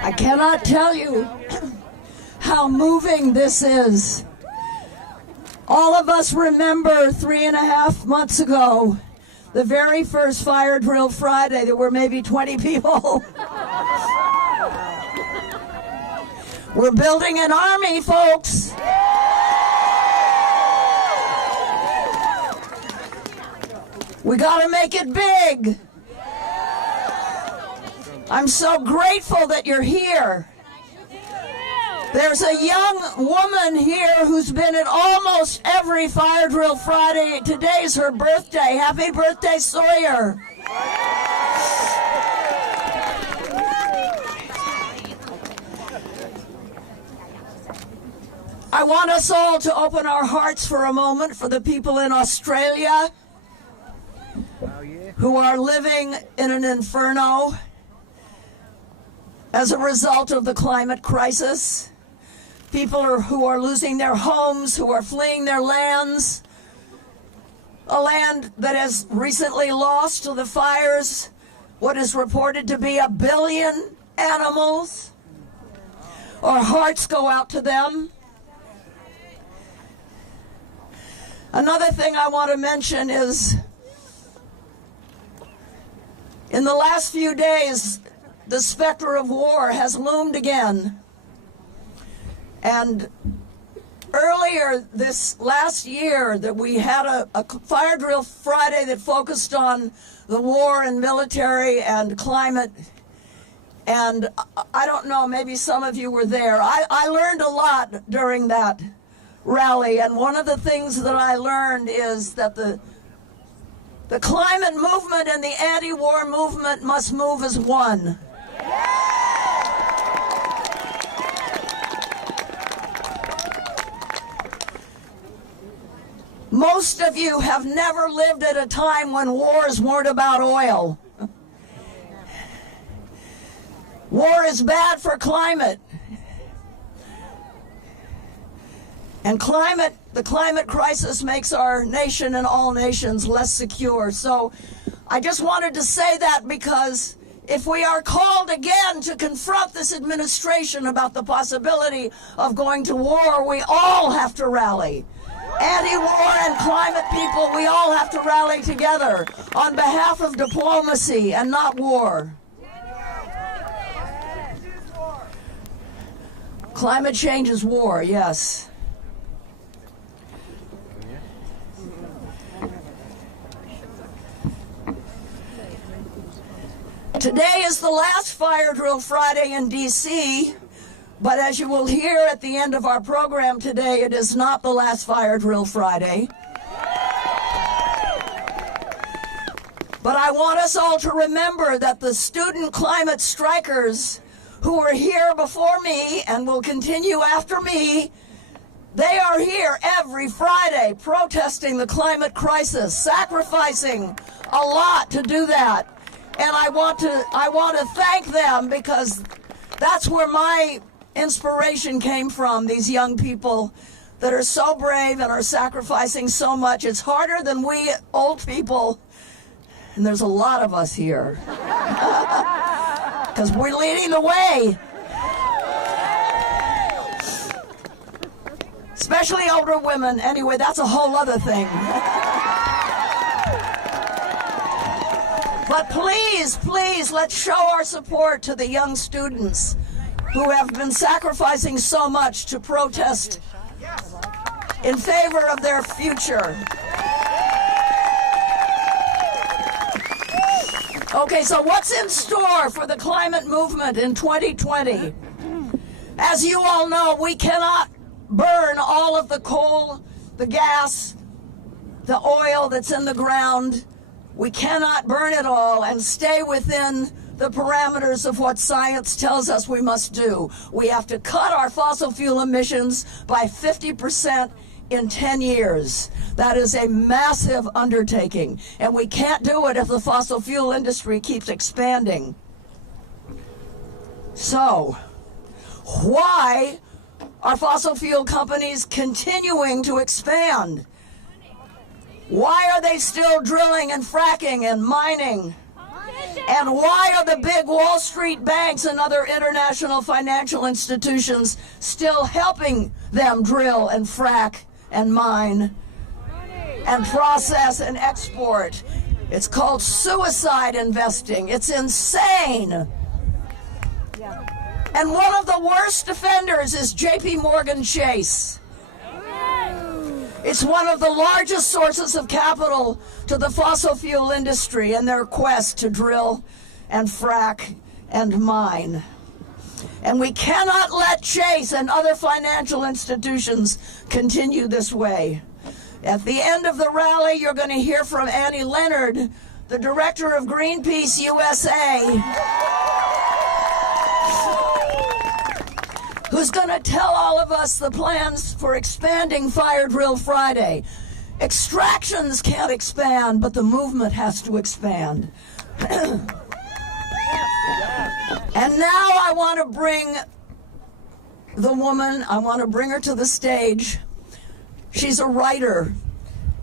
I cannot tell you how moving this is. All of us remember 3.5 months ago, the very first fire drill Friday. There were maybe 20 people. We're building an army, folks. We got to make it big. I'm so grateful that you're here. There's a young woman here who's been at almost every fire drill Friday. Today's her birthday. Happy birthday, Sawyer. I want us all to open our hearts for a moment for the people in Australia who are living in an inferno as a result of the climate crisis. People who are losing their homes, who are fleeing their lands, a land that has recently lost to the fires what is reported to be 1 billion animals. Our hearts go out to them. Another thing I want to mention is, in the last few days, the specter of war has loomed again. And earlier this last year that we had a fire drill Friday that focused on the war and military and climate. And I don't know, maybe some of you were there. I learned a lot during that rally. And one of the things that I learned is that the climate movement and the anti-war movement must move as one. Most of you have never lived at a time when wars weren't about oil. War is bad for climate. And the climate crisis makes our nation and all nations less secure. So I just wanted to say that, because if we are called again to confront this administration about the possibility of going to war, we all have to rally. Anti-war and climate people, we all have to rally together on behalf of diplomacy and not war. Climate change is war, yes. Today is the last Fire Drill Friday in D.C., but as you will hear at the end of our program today, it is not the last Fire Drill Friday. But I want us all to remember that the student climate strikers who were here before me and will continue after me, they are here every Friday protesting the climate crisis, sacrificing a lot to do that. And I want to thank them, because that's where my inspiration came from, these young people that are so brave and are sacrificing so much. It's harder than we old people, and there's a lot of us here, because we're leading the way. Especially older women. Anyway, that's a whole other thing. But please, please, let's show our support to the young students who have been sacrificing so much to protest in favor of their future. Okay, so what's in store for the climate movement in 2020? As you all know, we cannot burn all of the coal, the gas, the oil that's in the ground. We cannot burn it all and stay within the parameters of what science tells us we must do. We have to cut our fossil fuel emissions by 50% in 10 years. That is a massive undertaking, and we can't do it if the fossil fuel industry keeps expanding. So, why are fossil fuel companies continuing to expand? Why are they still drilling and fracking and mining? And why are the big Wall Street banks and other international financial institutions still helping them drill and frack and mine and process and export? It's called suicide investing. It's insane. And one of the worst offenders is JP Morgan Chase. It's one of the largest sources of capital to the fossil fuel industry in their quest to drill and frack and mine. And we cannot let Chase and other financial institutions continue this way. At the end of the rally, you're going to hear from Annie Leonard, the director of Greenpeace USA, who's going to tell all of us the plans for expanding Fire Drill Friday. Extractions can't expand, but the movement has to expand. And now I want to bring the woman, I want to bring her to the stage. She's a writer.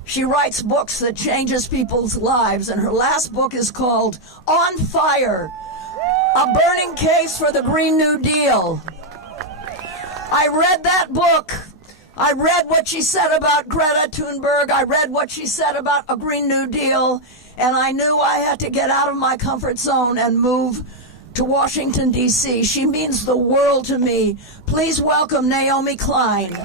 She writes books that changes people's lives, and her last book is called On Fire, A Burning Case for the Green New Deal. I read that book. I read what she said about Greta Thunberg. I read what she said about a Green New Deal, and I knew I had to get out of my comfort zone and move to Washington, D.C. She means the world to me. Please welcome Naomi Klein.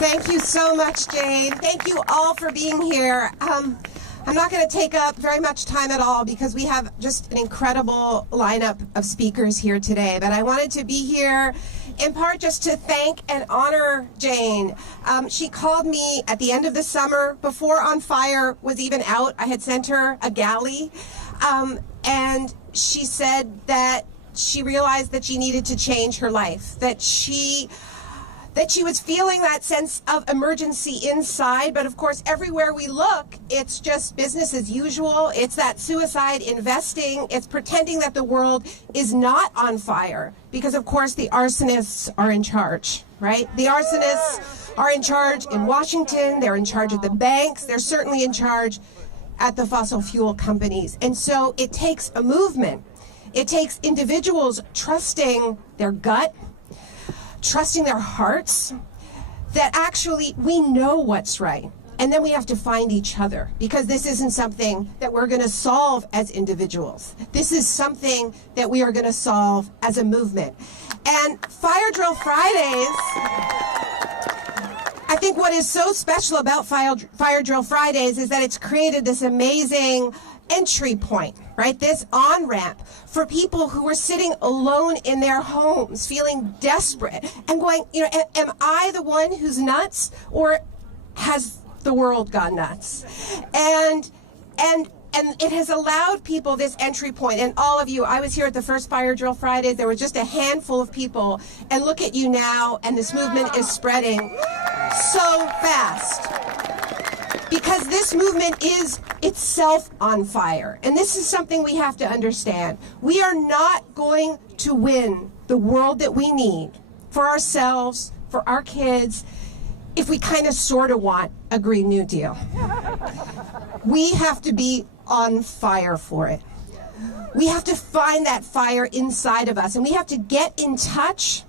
Thank you so much, Jane. Thank you all for being here. I'm not going to take up very much time at all because we have just an incredible lineup of speakers here today. But I wanted to be here in part just to thank and honor Jane. She called me at the end of the summer before On Fire was even out. I had sent her a galley, and she said that she realized that she needed to change her life, that she was feeling that sense of emergency inside, but of course everywhere we look, it's just business as usual. It's that suicide investing. It's pretending that the world is not on fire because of course the arsonists are in charge, right? The arsonists are in charge in Washington. They're in charge at the banks. They're certainly in charge at the fossil fuel companies. And so it takes a movement. It takes individuals trusting their gut, trusting their hearts, that actually we know what's right. And then we have to find each other because this isn't something that we're going to solve as individuals. This is something that we are going to solve as a movement. And Fire Drill Fridays, I think what is so special about Fire Drill Fridays is that it's created this amazing entry point, right? This on-ramp for people who are sitting alone in their homes, feeling desperate and going, am I the one who's nuts, or has the world gone nuts? And it has allowed people this entry point. And all of you, I was here at the first Fire Drill Fridays. There were just a handful of people. And look at you now, and this movement is spreading so fast. Because this movement is itself on fire. And this is something we have to understand. We are not going to win the world that we need for ourselves, for our kids, if we kind of sort of want a Green New Deal. We have to be on fire for it. We have to find that fire inside of us, and we have to get in touch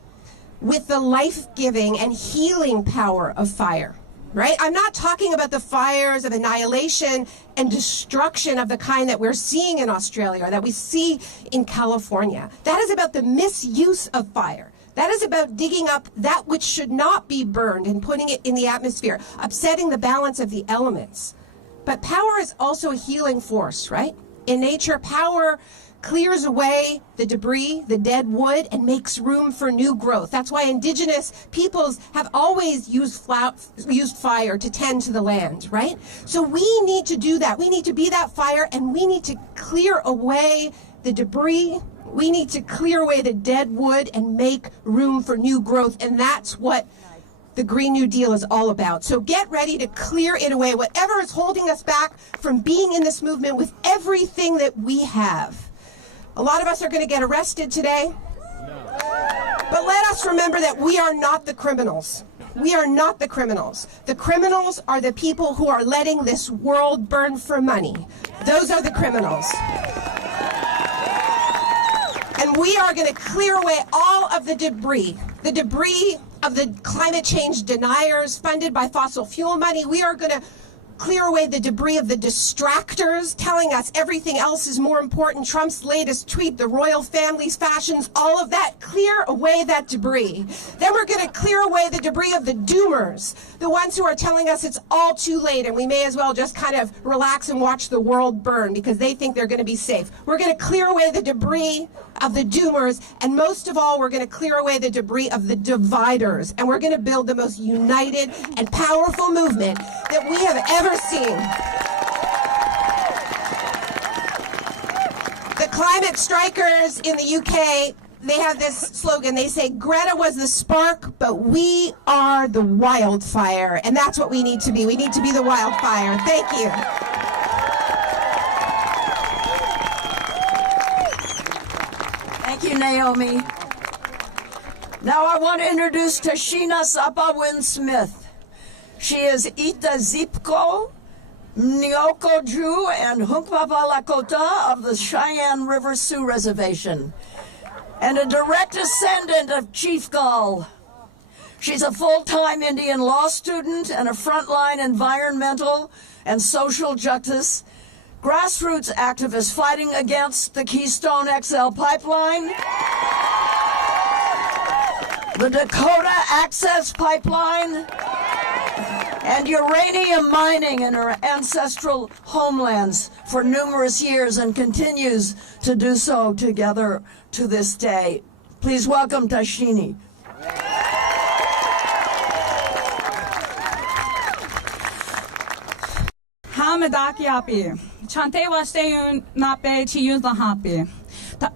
with the life-giving and healing power of fire. Right? I'm not talking about the fires of annihilation and destruction of the kind that we're seeing in Australia, or that we see in California. That is about the misuse of fire. That is about digging up that which should not be burned and putting it in the atmosphere, upsetting the balance of the elements. But power is also a healing force, right? In nature, power clears away the debris, the dead wood, and makes room for new growth. That's why indigenous peoples have always used fire to tend to the land, right? So we need to do that. We need to be that fire, and we need to clear away the debris. We need to clear away the dead wood and make room for new growth, and that's what the Green New Deal is all about. So get ready to clear it away, whatever is holding us back from being in this movement with everything that we have. A lot of us are going to get arrested today, but let us remember that we are not the criminals. We are not the criminals. The criminals are the people who are letting this world burn for money. Those are the criminals. And we are going to clear away all of the debris of the climate change deniers funded by fossil fuel money. We are going to clear away the debris of the distractors telling us everything else is more important. Trump's latest tweet, the royal family's fashions, all of that. Clear away that debris. Then we're going to clear away the debris of the doomers, the ones who are telling us it's all too late and we may as well just kind of relax and watch the world burn because they think they're going to be safe. We're going to clear away the debris of the doomers, and most of all, we're going to clear away the debris of the dividers, and we're going to build the most united and powerful movement that we have ever seen. The climate strikers in the UK, they have this slogan. They say, Greta was the spark, but we are the wildfire, and that's what we need to be. We need to be the wildfire. Thank you. Thank you, Naomi. Now I want to introduce Tashina Sapawin-Smith. She is Ita Zipko, Nyoko Drew, and Hunkpapa Lakota of the Cheyenne River Sioux Reservation, and a direct descendant of Chief Gull. She's a full-time Indian law student and a frontline environmental and social justice grassroots activist fighting against the Keystone XL Pipeline, the Dakota Access Pipeline, and uranium mining in her ancestral homelands for numerous years and continues to do so together to this day. Please welcome Tashini. Hamadakiapi, Chante Wasteyun Nape Chius Lahapi,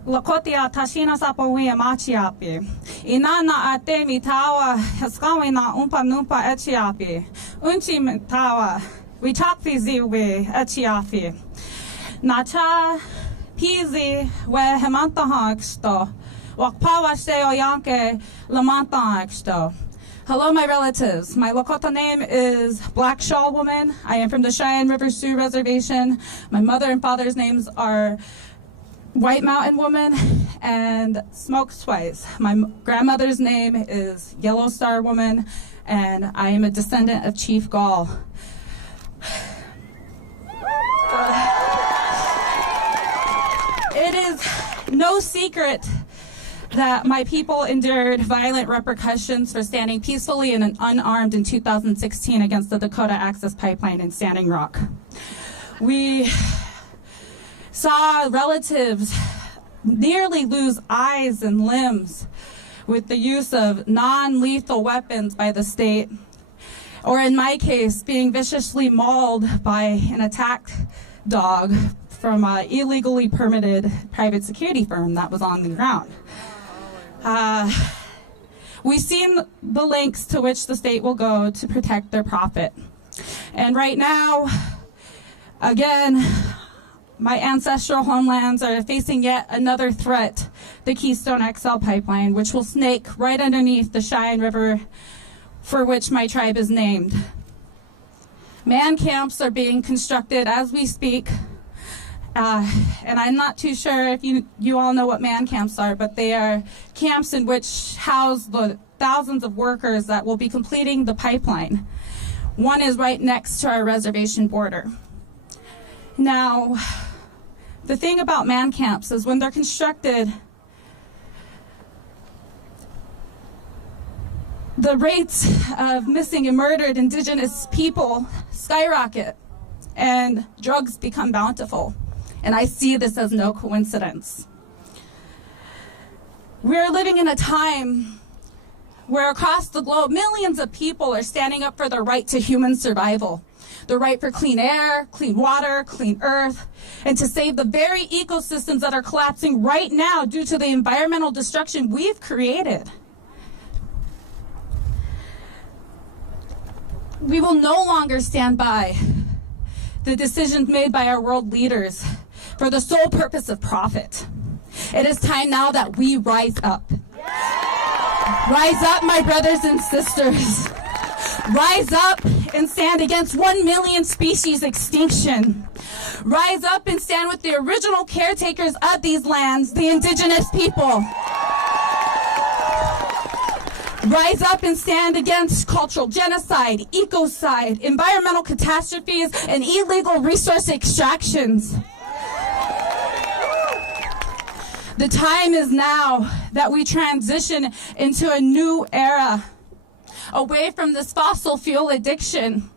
Lakotia Tashina Sapowi Machiapi, Inana Ate Mitawa, Haskawina Umpa Numpa Echiapi, Unchi Mitawa, Wichakfi Ziwe Echiafi, Nacha Pizi, where Hemanta Hagsto, Wakpawa Steo Yanke, Lamanta Hagsto. Hello, my relatives. My Lakota name is Black Shawl Woman. I am from the Cheyenne River Sioux Reservation. My mother and father's names are White Mountain Woman and Smoke Twice. My grandmother's name is Yellow Star Woman, and I am a descendant of Chief Gull. It is no secret that my people endured violent repercussions for standing peacefully and unarmed in 2016 against the Dakota Access Pipeline in Standing Rock. We saw relatives nearly lose eyes and limbs with the use of non-lethal weapons by the state, or in my case, being viciously mauled by an attack dog from an illegally permitted private security firm that was on the ground. We've seen the lengths to which the state will go to protect their profit. And right now, again, my ancestral homelands are facing yet another threat, the Keystone XL Pipeline, which will snake right underneath the Cheyenne River for which my tribe is named. Man camps are being constructed as we speak. And I'm not too sure if you all know what man camps are, but they are camps in which house the thousands of workers that will be completing the pipeline. One is right next to our reservation border. Now, the thing about man camps is when they're constructed, the rates of missing and murdered Indigenous people skyrocket and drugs become bountiful. And I see this as no coincidence. We're living in a time where across the globe, millions of people are standing up for their right to human survival, the right for clean air, clean water, clean earth, and to save the very ecosystems that are collapsing right now due to the environmental destruction we've created. We will no longer stand by the decisions made by our world leaders for the sole purpose of profit. It is time now that we rise up. Rise up, my brothers and sisters. Rise up and stand against 1 million species extinction. Rise up and stand with the original caretakers of these lands, the indigenous people. Rise up and stand against cultural genocide, ecocide, environmental catastrophes, and illegal resource extractions. The time is now that we transition into a new era, away from this fossil fuel addiction.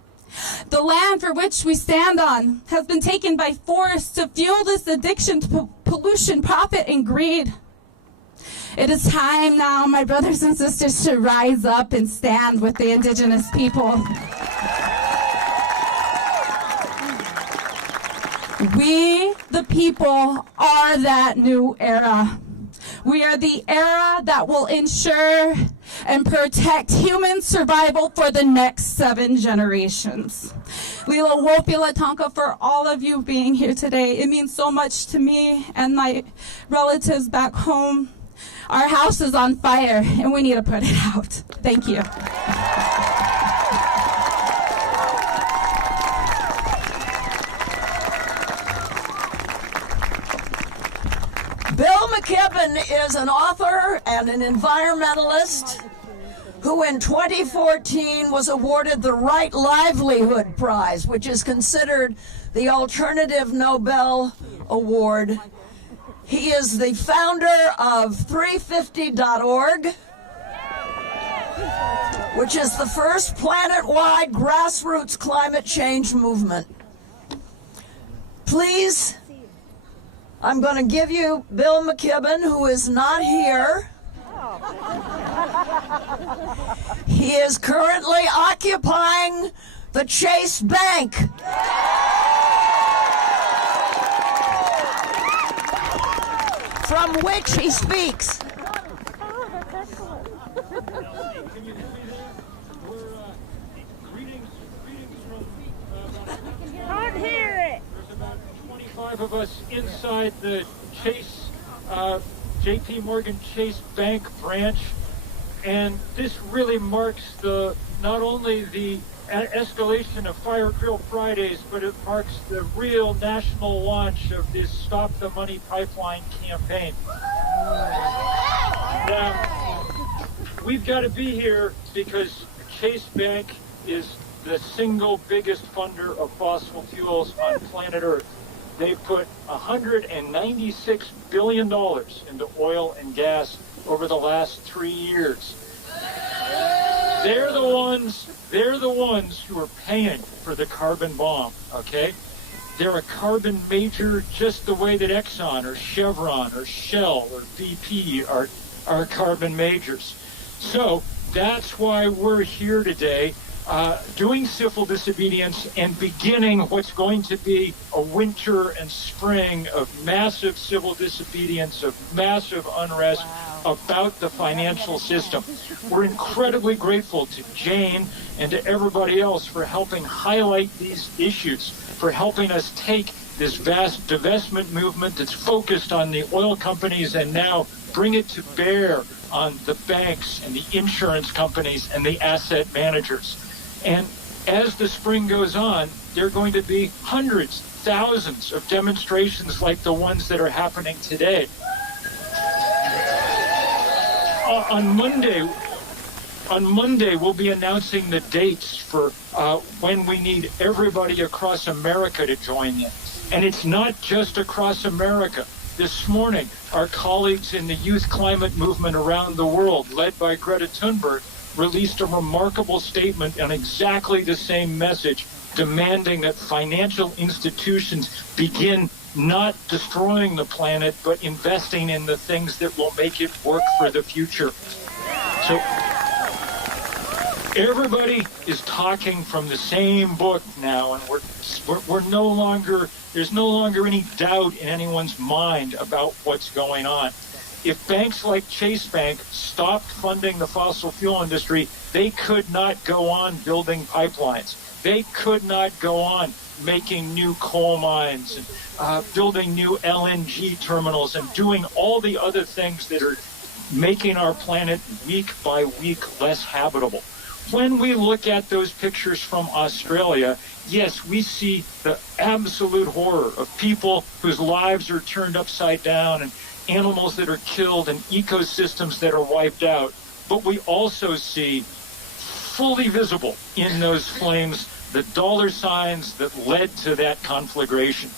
The land for which we stand on has been taken by force to fuel this addiction to pollution, profit, and greed. It is time now, my brothers and sisters, to rise up and stand with the indigenous people. We, the people, are that new era. We are the era that will ensure and protect human survival for the next 7 generations. Lila Wopila Tonka, for all of you being here today. It means so much to me and my relatives back home. Our house is on fire, and we need to put it out. Thank you. Bill McKibben is an author and an environmentalist who in 2014 was awarded the Right Livelihood Prize, which is considered the alternative Nobel Award. He is the founder of 350.org, which is the first planet-wide grassroots climate change movement. Please, I'm going to give you Bill McKibben, who is not here. He is currently occupying the Chase Bank. From which he speaks. Can't hear it. There's about 25 of us inside the Chase, J.P. Morgan Chase Bank branch, and this really marks not only the escalation of Fire Drill Fridays, but it marks the real national launch of this Stop the Money Pipeline campaign. Now, we've got to be here because Chase Bank is the single biggest funder of fossil fuels on planet Earth. They've put $196 billion into oil and gas over the last 3 years. They're the ones who are paying for the carbon bomb, okay? They're a carbon major just the way that Exxon or Chevron or Shell or BP are carbon majors. So that's why we're here today doing civil disobedience and beginning what's going to be a winter and spring of massive civil disobedience, of massive unrest about the financial system. We're incredibly grateful to Jane and to everybody else for helping highlight these issues, for helping us take this vast divestment movement that's focused on the oil companies and now bring it to bear on the banks and the insurance companies and the asset managers. And as the spring goes on, there are going to be hundreds, thousands of demonstrations like the ones that are happening today. On Monday, we'll be announcing the dates for when we need everybody across America to join in. And it's not just across America. This morning, our colleagues in the youth climate movement around the world, led by Greta Thunberg, released a remarkable statement on exactly the same message, demanding that financial institutions begin not destroying the planet, but investing in the things that will make it work for the future. So everybody is talking from the same book now, and we're no longer, there's no longer any doubt in anyone's mind about what's going on. If banks like Chase Bank stopped funding the fossil fuel industry, they could not go on building pipelines. They could not go on making new coal mines and building new LNG terminals and doing all the other things that are making our planet week by week less habitable. when we look at those pictures from Australia, yes, we see the absolute horror of people whose lives are turned upside down and animals that are killed and ecosystems that are wiped out. But we also see fully visible in those flames the dollar signs that led to that conflagration.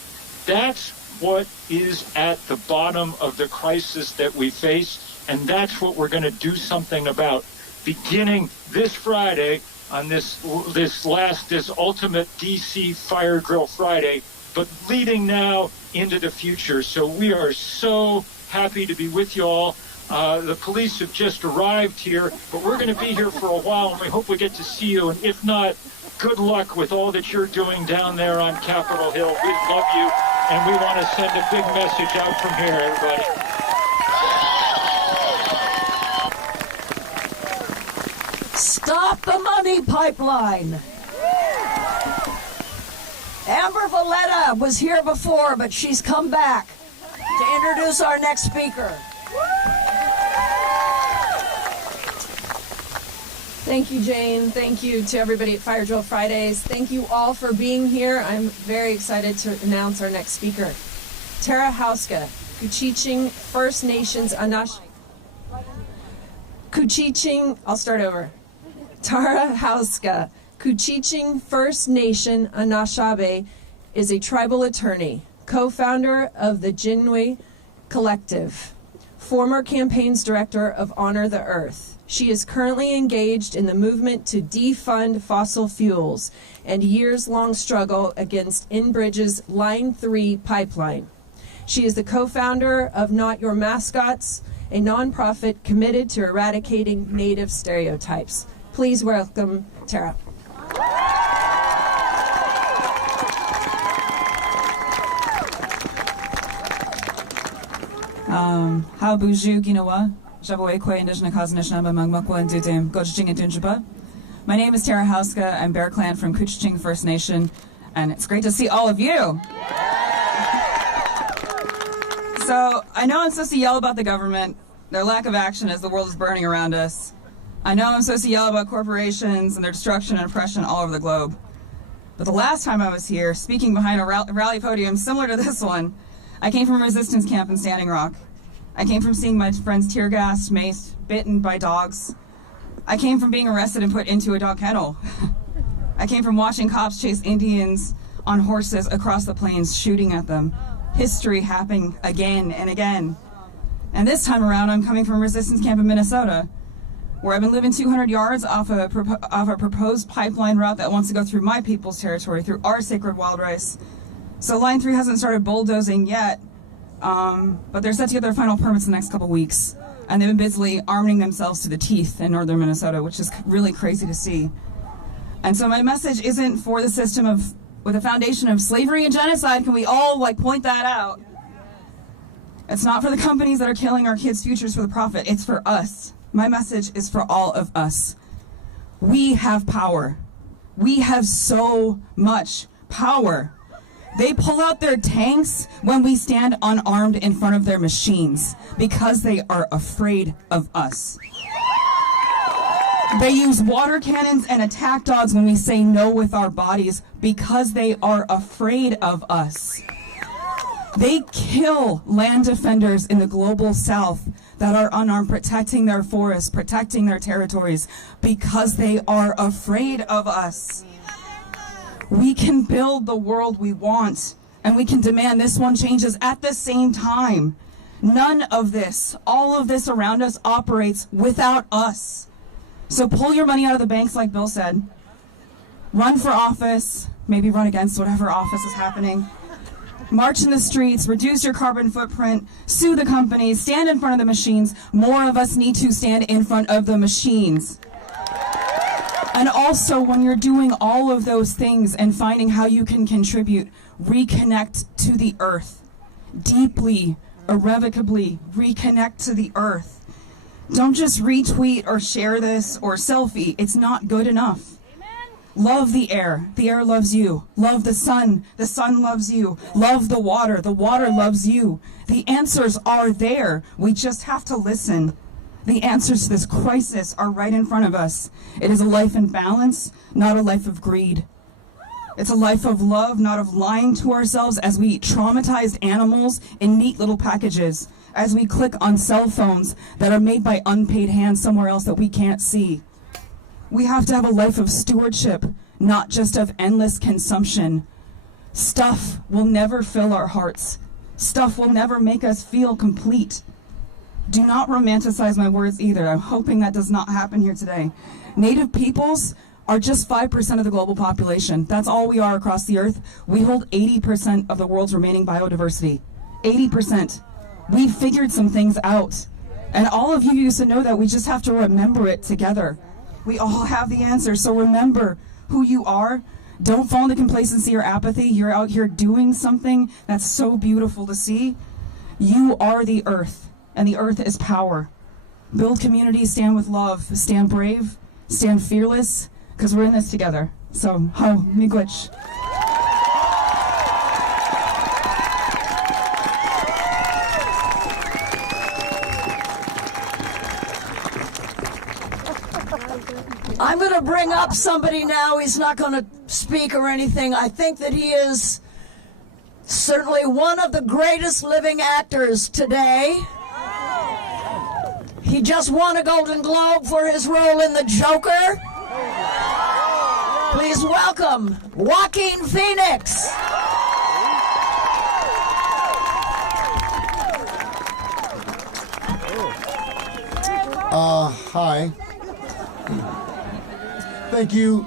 That's what is at the bottom of the crisis that we face, and that's what we're going to do something about, beginning this Friday on this ultimate DC Fire Drill Friday, but leading now into the future. So we are so happy to be with you all. The police have just arrived here, but we're going to be here for a while, and we hope we get to see you. And if not, good luck with all that you're doing down there on Capitol Hill. We love you, and we want to send a big message out from here, everybody. Stop the money pipeline. Amber Valletta was here before, but she's come back to introduce our next speaker. Thank you, Jane. Thank you to everybody at Fire Drill Fridays. Thank you all for being here. I'm very excited to announce our next speaker. Tara Houska, Couchiching First Nations Tara Houska, Couchiching First Nation Anishinaabe, is a tribal attorney, co-founder of the Jinwi Collective, former campaigns director of Honor the Earth. She is currently engaged in the movement to defund fossil fuels and years-long struggle against Enbridge's Line 3 pipeline. She is the co-founder of Not Your Mascots, a nonprofit committed to eradicating Native stereotypes. Please welcome Tara. How buju ginawa, Jaboekwe Indigenous Kazanishnaba Mangmakwa and Dudem, Gojjing and Dunjaba. My name is Tara Houska. I'm Bear Clan from Couchiching First Nation, and it's great to see all of you. So, I know I'm supposed to yell about the government, their lack of action as the world is burning around us. I know I'm supposed to yell about corporations and their destruction and oppression all over the globe. But the last time I was here, speaking behind a rally podium similar to this one, I came from a resistance camp in Standing Rock. I came from seeing my friends tear gassed, maced, bitten by dogs. I came from being arrested and put into a dog kennel. I came from watching cops chase Indians on horses across the plains, shooting at them. History happening again and again. And this time around, I'm coming from a resistance camp in Minnesota, where I've been living 200 yards off a proposed pipeline route that wants to go through my people's territory, through our sacred wild rice. So Line 3 hasn't started bulldozing yet, but they're set to get their final permits in the next couple weeks. And they've been busily arming themselves to the teeth in northern Minnesota, which is really crazy to see. And so my message isn't for the system with a foundation of slavery and genocide. Can we all point that out? It's not for the companies that are killing our kids' futures for the profit. It's for us. My message is for all of us. We have power. We have so much power. They pull out their tanks when we stand unarmed in front of their machines because they are afraid of us. They use water cannons and attack dogs when we say no with our bodies because they are afraid of us. They kill land defenders in the global south that are unarmed, protecting their forests, protecting their territories, because they are afraid of us. We can build the world we want, and we can demand this one changes at the same time. None of this, all of this around us operates without us. So pull your money out of the banks, like Bill said. Run for office, maybe run against whatever office is happening. March in the streets, reduce your carbon footprint, sue the companies, stand in front of the machines. More of us need to stand in front of the machines. And also, when you're doing all of those things and finding how you can contribute, reconnect to the earth. Deeply, irrevocably reconnect to the earth. Don't just retweet or share this or selfie. It's not good enough. Love the air loves you. Love the sun loves you. Love the water loves you. The answers are there. We just have to listen. The answers to this crisis are right in front of us. It is a life in balance, not a life of greed. It's a life of love, not of lying to ourselves as we eat traumatized animals in neat little packages, as we click on cell phones that are made by unpaid hands somewhere else that we can't see. We have to have a life of stewardship, not just of endless consumption. Stuff will never fill our hearts. Stuff will never make us feel complete. Do not romanticize my words either. I'm hoping that does not happen here today. Native peoples are just 5% of the global population. That's all we are across the earth. We hold 80% of the world's remaining biodiversity. 80%. We figured some things out. And all of you used to know that. We just have to remember it together. We all have the answer, so remember who you are. Don't fall into complacency or apathy. You're out here doing something that's so beautiful to see. You are the earth, and the earth is power. Build community, stand with love, stand brave, stand fearless, because we're in this together. So, ho, miigwech. I'm going to bring up somebody now. He's not going to speak or anything. I think that he is certainly one of the greatest living actors today. He just won a Golden Globe for his role in The Joker. Please welcome Joaquin Phoenix. Hi. Thank you,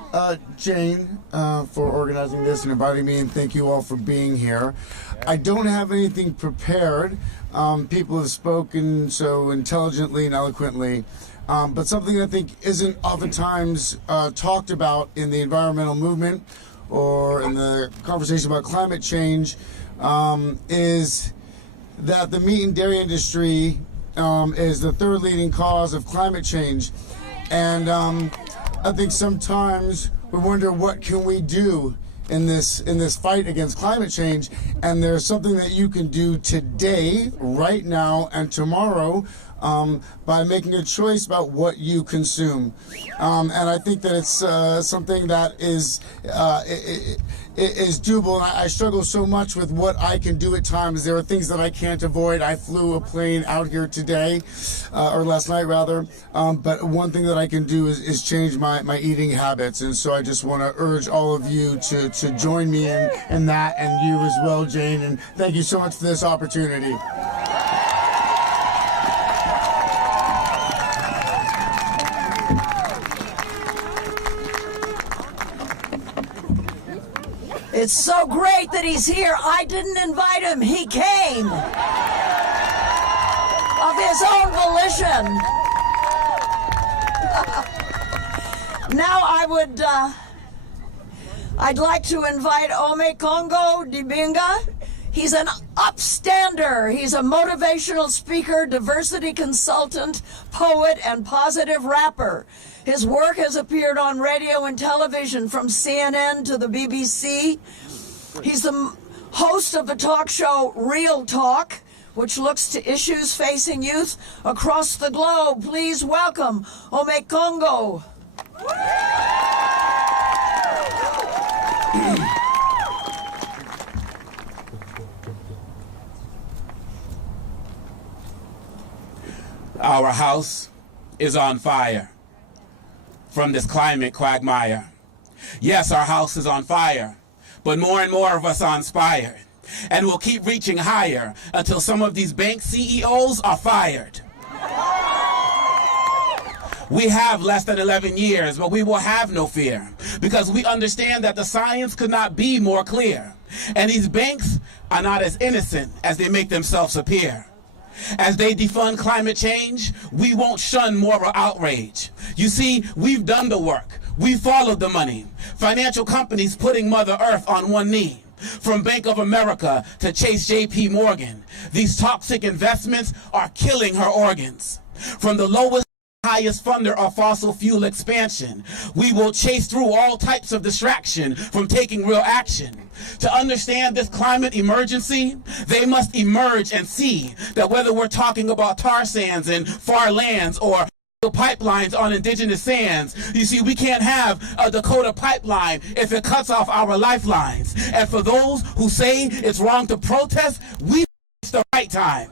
Jane, for organizing this and inviting me, and thank you all for being here. I don't have anything prepared. People have spoken so intelligently and eloquently, but something I think isn't oftentimes talked about in the environmental movement or in the conversation about climate change is that the meat and dairy industry is the third leading cause of climate change. And I think sometimes we wonder, what can we do in this fight against climate change? And there's something that you can do today, right now, and tomorrow by making a choice about what you consume. And I think that it's something that is doable. And I struggle so much with what I can do at times. There are things that I can't avoid. I flew a plane out here today, or last night rather, but one thing that I can do is change my eating habits. And so I just want to urge all of you to join me in that, and you as well, Jane. And thank you so much for this opportunity. It's so great that he's here. I didn't invite him. He came of his own volition. Now I'd like to invite Ome Congo Dibinga. He's an upstander. He's a motivational speaker, diversity consultant, poet, and positive rapper. His work has appeared on radio and television, from CNN to the BBC. He's the host of the talk show Real Talk, which looks to issues facing youth across the globe. Please welcome Ome Congo. Our house is on fire from this climate quagmire. Yes, our house is on fire, but more and more of us are inspired. And we'll keep reaching higher until some of these bank CEOs are fired. We have less than 11 years, but we will have no fear, because we understand that the science could not be more clear. And these banks are not as innocent as they make themselves appear. As they defund climate change, we won't shun moral outrage. You see, we've done the work. We followed the money. Financial companies putting Mother Earth on one knee. From Bank of America to Chase JP Morgan, these toxic investments are killing her organs. From the lowest highest funder of fossil fuel expansion. We will chase through all types of distraction from taking real action. To understand this climate emergency, they must emerge and see that whether we're talking about tar sands in far lands or pipelines on indigenous sands, you see, we can't have a Dakota pipeline if it cuts off our lifelines. And for those who say it's wrong to protest, it's the right time.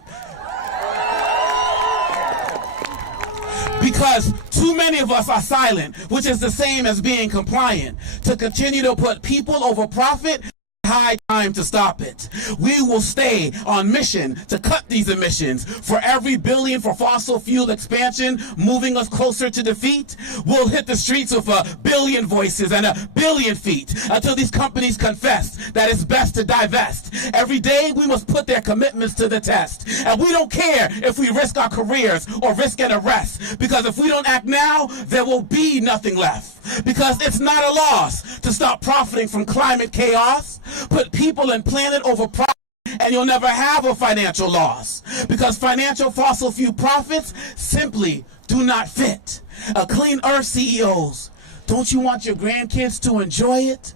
Because too many of us are silent, which is the same as being compliant. To continue to put people over profit, high time to stop it. We will stay on mission to cut these emissions. For every billion for fossil fuel expansion moving us closer to defeat, we'll hit the streets with a billion voices and a billion feet until these companies confess that it's best to divest. Every day we must put their commitments to the test. And we don't care if we risk our careers or risk an arrest, because if we don't act now, there will be nothing left. Because it's not a loss to stop profiting from climate chaos. Put people and planet over profit, and you'll never have a financial loss. Because financial fossil fuel profits simply do not fit. Clean Earth CEOs, don't you want your grandkids to enjoy it?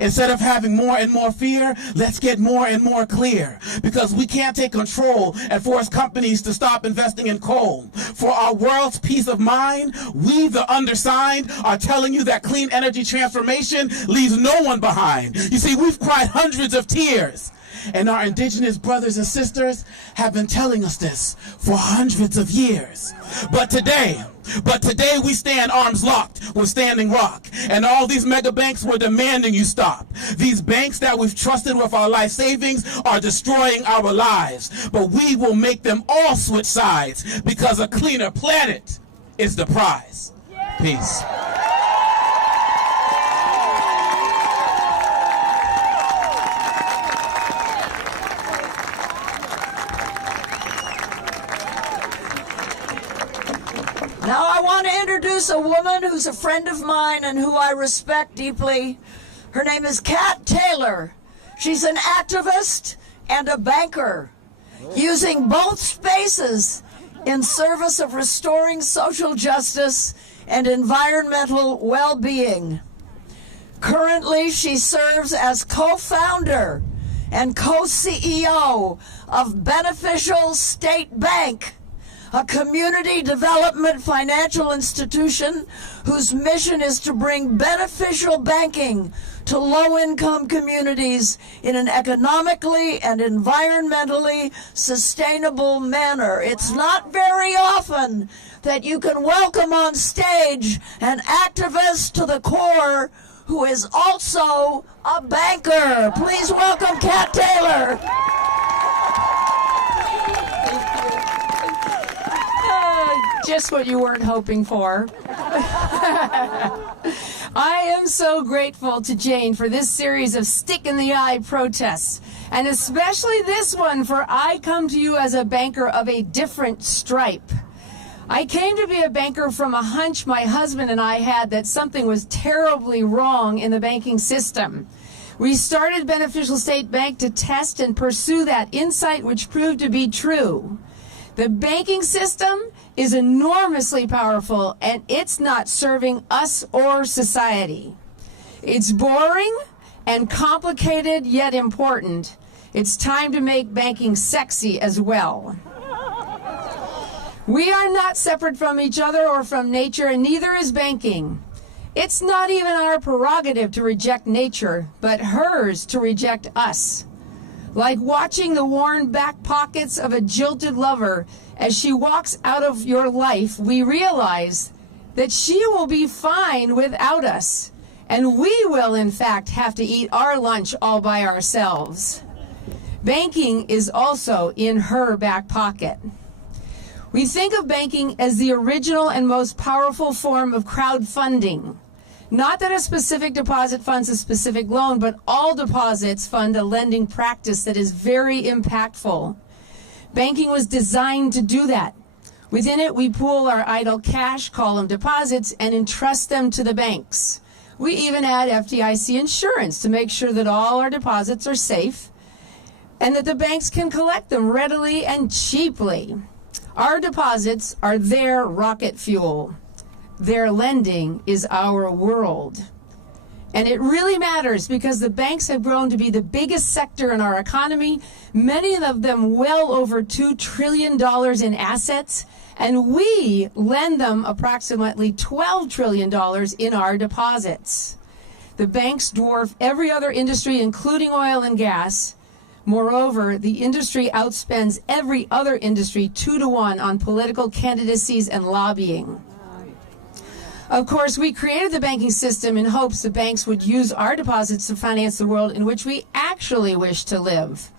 Instead of having more and more fear, let's get more and more clear. Because we can't take control and force companies to stop investing in coal. For our world's peace of mind, we, the undersigned, are telling you that clean energy transformation leaves no one behind. You see, we've cried hundreds of tears. And our indigenous brothers and sisters have been telling us this for hundreds of years. But today we stand arms locked with Standing Rock. And all these mega banks were demanding you stop. These banks that we've trusted with our life savings are destroying our lives. But we will make them all switch sides, because a cleaner planet is the prize. Peace. Now I want to introduce a woman who's a friend of mine and who I respect deeply. Her name is Kat Taylor. She's an activist and a banker, using both spaces in service of restoring social justice and environmental well-being. Currently, she serves as co-founder and co-CEO of Beneficial State Bank, a community development financial institution whose mission is to bring beneficial banking to low-income communities in an economically and environmentally sustainable manner. It's not very often that you can welcome on stage an activist to the core who is also a banker. Please welcome Kat Taylor. Just what you weren't hoping for. I am so grateful to Jane for this series of stick in the eye protests, and especially this one for I come to you as a banker of a different stripe. I came to be a banker from a hunch my husband and I had that something was terribly wrong in the banking system. We started Beneficial State Bank to test and pursue that insight, which proved to be true. The banking system is enormously powerful, and it's not serving us or society. It's boring and complicated, yet important. It's time to make banking sexy as well. We are not separate from each other or from nature, and neither is banking. It's not even our prerogative to reject nature, but hers to reject us. Like watching the worn back pockets of a jilted lover as she walks out of your life, we realize that she will be fine without us, and we will, in fact, have to eat our lunch all by ourselves. Banking is also in her back pocket. We think of banking as the original and most powerful form of crowdfunding. Not that a specific deposit funds a specific loan, but all deposits fund a lending practice that is very impactful. Banking was designed to do that. Within it, we pool our idle cash, call them deposits, and entrust them to the banks. We even add FDIC insurance to make sure that all our deposits are safe and that the banks can collect them readily and cheaply. Our deposits are their rocket fuel. Their lending is our world. And it really matters because the banks have grown to be the biggest sector in our economy, many of them well over $2 trillion in assets, and we lend them approximately $12 trillion in our deposits. The banks dwarf every other industry, including oil and gas. Moreover, the industry outspends every other industry 2-to-1 on political candidacies and lobbying. Of course, we created the banking system in hopes the banks would use our deposits to finance the world in which we actually wish to live.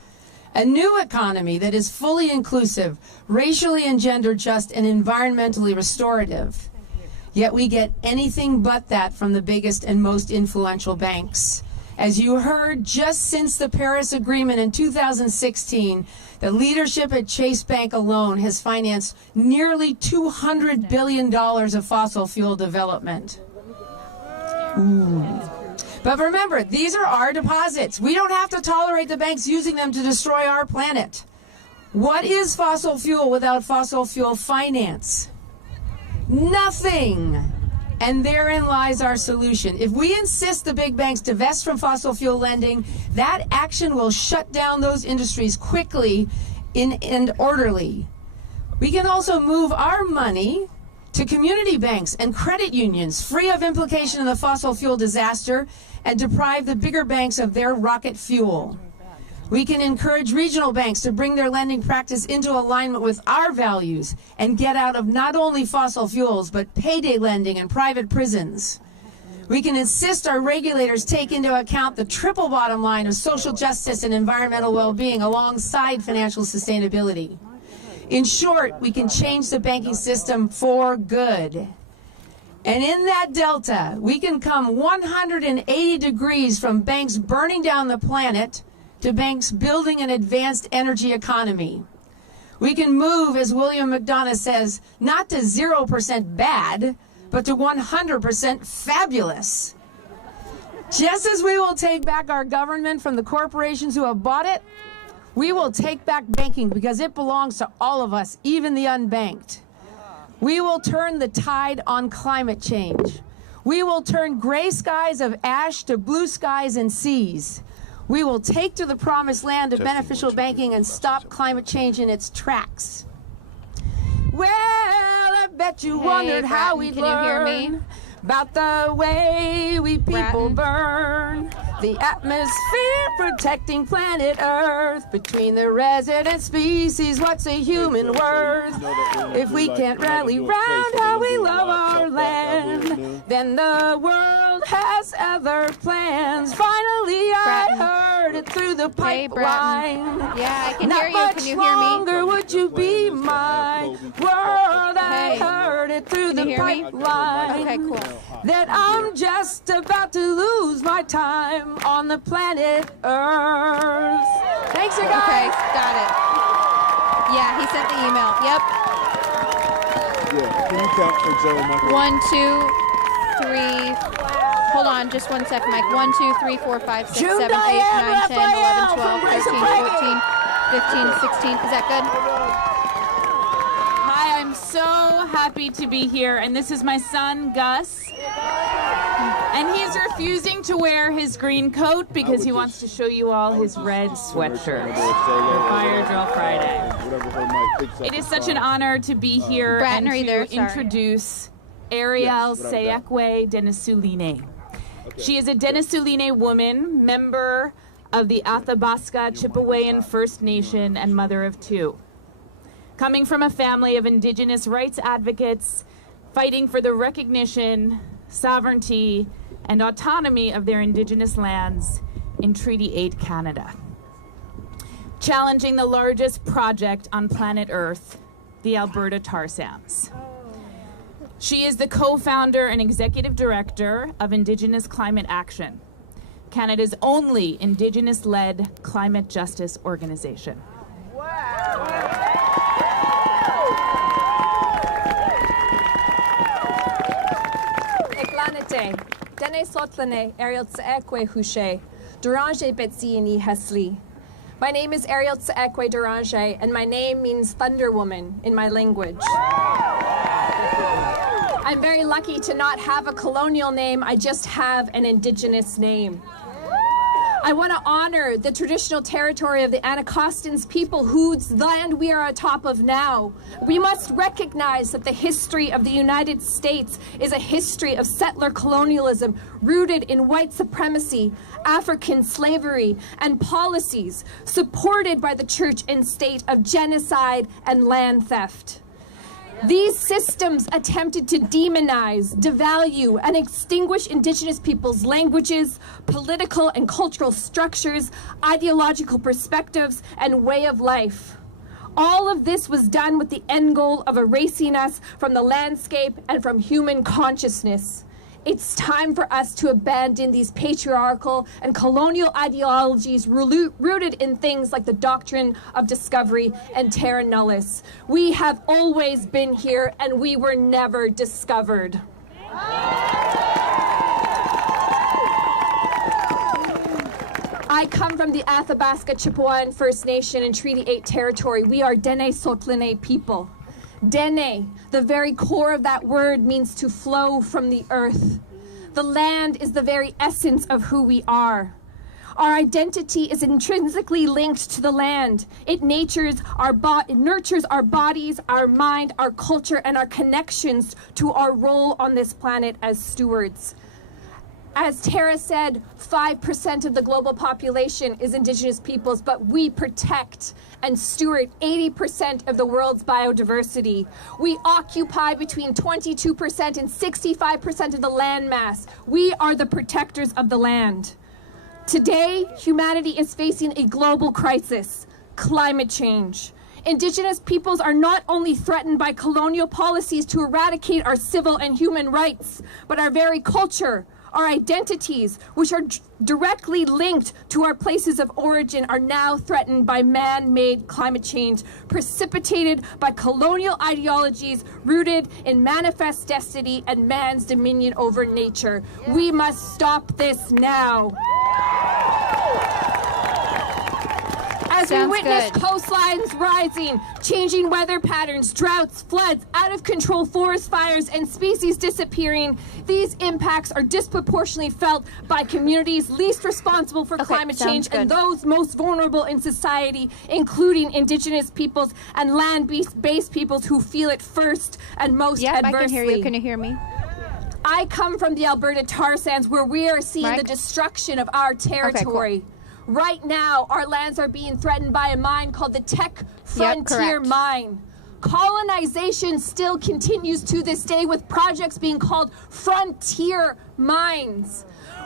A new economy that is fully inclusive, racially and gender just, and environmentally restorative. Yet we get anything but that from the biggest and most influential banks. As you heard, just since the Paris Agreement in 2016, the leadership at Chase Bank alone has financed nearly $200 billion of fossil fuel development. Ooh. But remember, these are our deposits. We don't have to tolerate the banks using them to destroy our planet. What is fossil fuel without fossil fuel finance? Nothing. And therein lies our solution. If we insist the big banks divest from fossil fuel lending, that action will shut down those industries quickly and orderly. We can also move our money to community banks and credit unions, free of implication in the fossil fuel disaster, and deprive the bigger banks of their rocket fuel. We can encourage regional banks to bring their lending practice into alignment with our values and get out of not only fossil fuels, but payday lending and private prisons. We can insist our regulators take into account the triple bottom line of social justice and environmental well-being alongside financial sustainability. In short, we can change the banking system for good. And in that delta, we can come 180 degrees from banks burning down the planet to banks building an advanced energy economy. We can move, as William McDonough says, not to 0% bad, but to 100% fabulous. Just as we will take back our government from the corporations who have bought it, we will take back banking because it belongs to all of us, even the unbanked. We will turn the tide on climate change. We will turn gray skies of ash to blue skies and seas. We will take to the promised land of beneficial banking and stop climate change in its tracks. Well, I bet you wondered how we learn about the way we people burn the atmosphere protecting planet Earth. Between the resident species, what's a human worth? If we can't rally round how we love our land, then the world has other plans. Finally, I heard it through the pipeline. Yeah, I can hear you. Can you hear me? Not much longer would you be my world. I heard it through the pipeline. Okay, cool. That I'm just about to lose my time on the planet Earth. Thanks, you guys. Okay, got it. Yeah, he sent the email. Yep. Yeah, can you count for Joe, Michael? 1, 2, 3. Hold on, just 1 second, Mike. 1, 2, 3, 4, 5, 6, 7, 8, 9, 10, 11, 12, 13, 14, 15, 16. Is that good? Hi, I'm so happy to be here, and this is my son, Gus. And he's refusing to wear his green coat because he wants to show you all his red sweatshirt for Fire Drill Friday. It is such an honor to be here and to introduce Ariel Sayekwe Denisuline. She is a Denisuline woman, member of the Athabasca Chippewayan First Nation and mother of 2. Coming from a family of Indigenous rights advocates fighting for the recognition, sovereignty, and autonomy of their Indigenous lands in Treaty 8 Canada. Challenging the largest project on planet Earth, the Alberta tar sands. She is the co-founder and executive director of Indigenous Climate Action, Canada's only Indigenous-led climate justice organization. Dene sotlane Ariel Sayekwe Houska, Duranje Betsiini Hesli. My name is Ariel Tsaekwe Deranger, and my name means Thunder Woman in my language. I'm very lucky to not have a colonial name, I just have an indigenous name. I want to honor the traditional territory of the Anacostans people whose land we are atop of now. We must recognize that the history of the United States is a history of settler colonialism rooted in white supremacy, African slavery, and policies supported by the church and state of genocide and land theft. These systems attempted to demonize, devalue, and extinguish indigenous peoples' languages, political and cultural structures, ideological perspectives, and way of life. All of this was done with the end goal of erasing us from the landscape and from human consciousness. It's time for us to abandon these patriarchal and colonial ideologies rooted in things like the doctrine of discovery and terra nullius. We have always been here and we were never discovered. I come from the Athabasca Chippewa First Nation and Treaty 8 territory. We are Dene Sotlene people. Dene, the very core of that word, means to flow from the earth. The land is the very essence of who we are. Our identity is intrinsically linked to the land. It nurtures our bodies, our mind, our culture, and our connections to our role on this planet as stewards. As Tara said, 5% of the global population is indigenous peoples, but we protect and steward 80% of the world's biodiversity. We occupy between 22% and 65% of the land mass. We are the protectors of the land. Today, humanity is facing a global crisis, climate change. Indigenous peoples are not only threatened by colonial policies to eradicate our civil and human rights, but our very culture, our identities, which are directly linked to our places of origin, are now threatened by man-made climate change, precipitated by colonial ideologies rooted in manifest destiny and man's dominion over nature. We must stop this now. As we witness coastlines rising, changing weather patterns, droughts, floods, out-of-control forest fires, and species disappearing, these impacts are disproportionately felt by communities least responsible for climate change and those most vulnerable in society, including indigenous peoples and land-based peoples who feel it first and most adversely. I can hear you. Can you hear me? I come from the Alberta tar sands, where we are seeing the destruction of our territory. Okay, cool. Right now, our lands are being threatened by a mine called the Tech Frontier Mine. Colonization still continues to this day with projects being called frontier mines.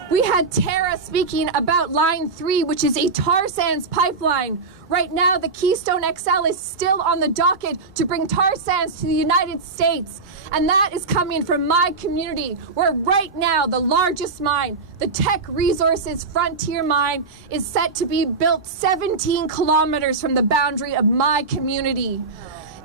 We had Tara speaking about Line 3, which is a tar sands pipeline. Right now, the Keystone XL is still on the docket to bring tar sands to the United States. And that is coming from my community, where right now the largest mine, the Tech Resources Frontier Mine, is set to be built 17 kilometers from the boundary of my community.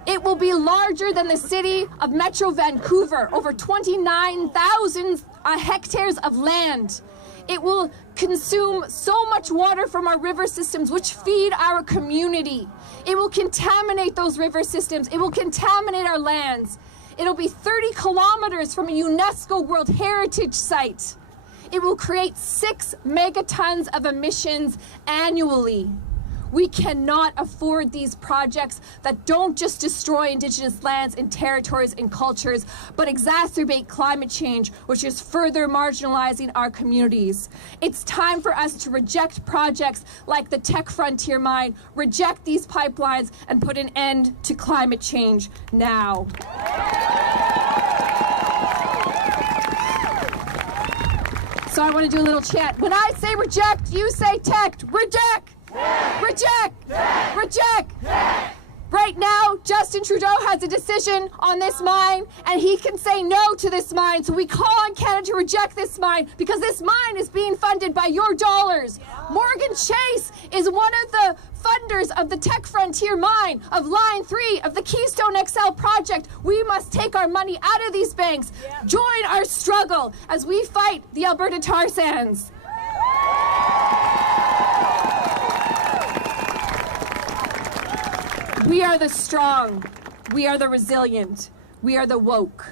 It will be larger than the city of Metro Vancouver, over 29,000 hectares of land. It will consume so much water from our river systems, which feed our community. It will contaminate those river systems. It will contaminate our lands. It'll be 30 kilometers from a UNESCO World Heritage Site. It will create 6 megatons of emissions annually. We cannot afford these projects that don't just destroy Indigenous lands and territories and cultures, but exacerbate climate change, which is further marginalizing our communities. It's time for us to reject projects like the Tech Frontier Mine, reject these pipelines, and put an end to climate change now. So I want to do a little chant. When I say reject, you say tech. Reject! Reject! Reject! Right now, Justin Trudeau has a decision on this mine, and he can say no to this mine. So we call on Canada to reject this mine, because this mine is being funded by your dollars. Morgan Chase is one of the funders of the Tech Frontier Mine, of Line 3, of the Keystone XL project. We must take our money out of these banks. Join our struggle as we fight the Alberta tar sands. We are the strong. We are the resilient. We are the woke.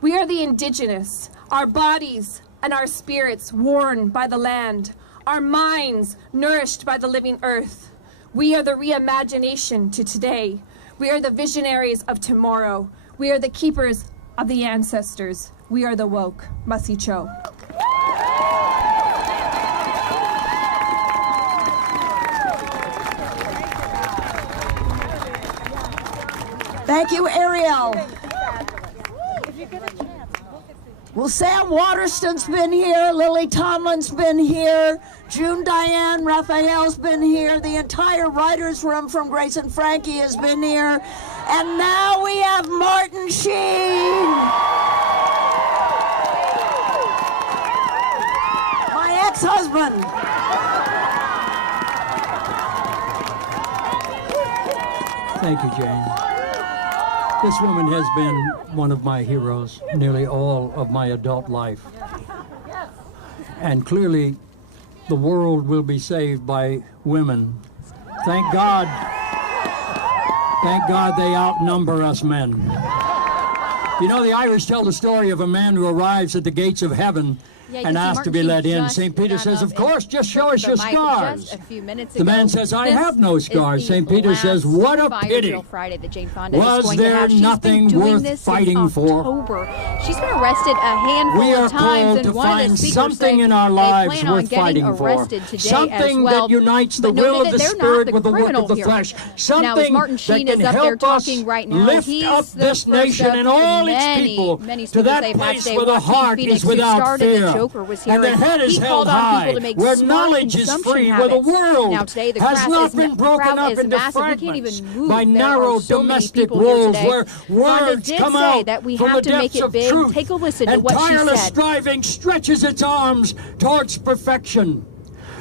We are the indigenous, our bodies and our spirits worn by the land, our minds nourished by the living earth. We are the reimagination to today. We are the visionaries of tomorrow. We are the keepers of the ancestors. We are the woke. Masicho. Thank you, Ariel. Well, Sam Waterston's been here, Lily Tomlin's been here, June Diane Raphael's been here, the entire writer's room from Grace and Frankie has been here, and now we have Martin Sheen. My ex-husband. Thank you, Jane. This woman has been one of my heroes nearly all of my adult life. And clearly, the world will be saved by women. Thank God. Thank God they outnumber us men. You know, the Irish tell the story of a man who arrives at the gates of heaven and asks to be let in. St. Peter says, of course, just show us your scars. The man says, I have no scars. St. Peter says, what a pity. Was there nothing worth fighting for? She's been arrested a handful of times, and one of the speakers something in our lives worth fighting for. Something that unites the will of the Spirit with the work of the flesh. Something that can help us lift up this nation and all its people to that place where the heart is without fear. And the head is held high, where knowledge is free, where the world has not been broken up into fragments by narrow domestic walls, where words come out from the depths of truth, and tireless striving stretches its arms towards perfection,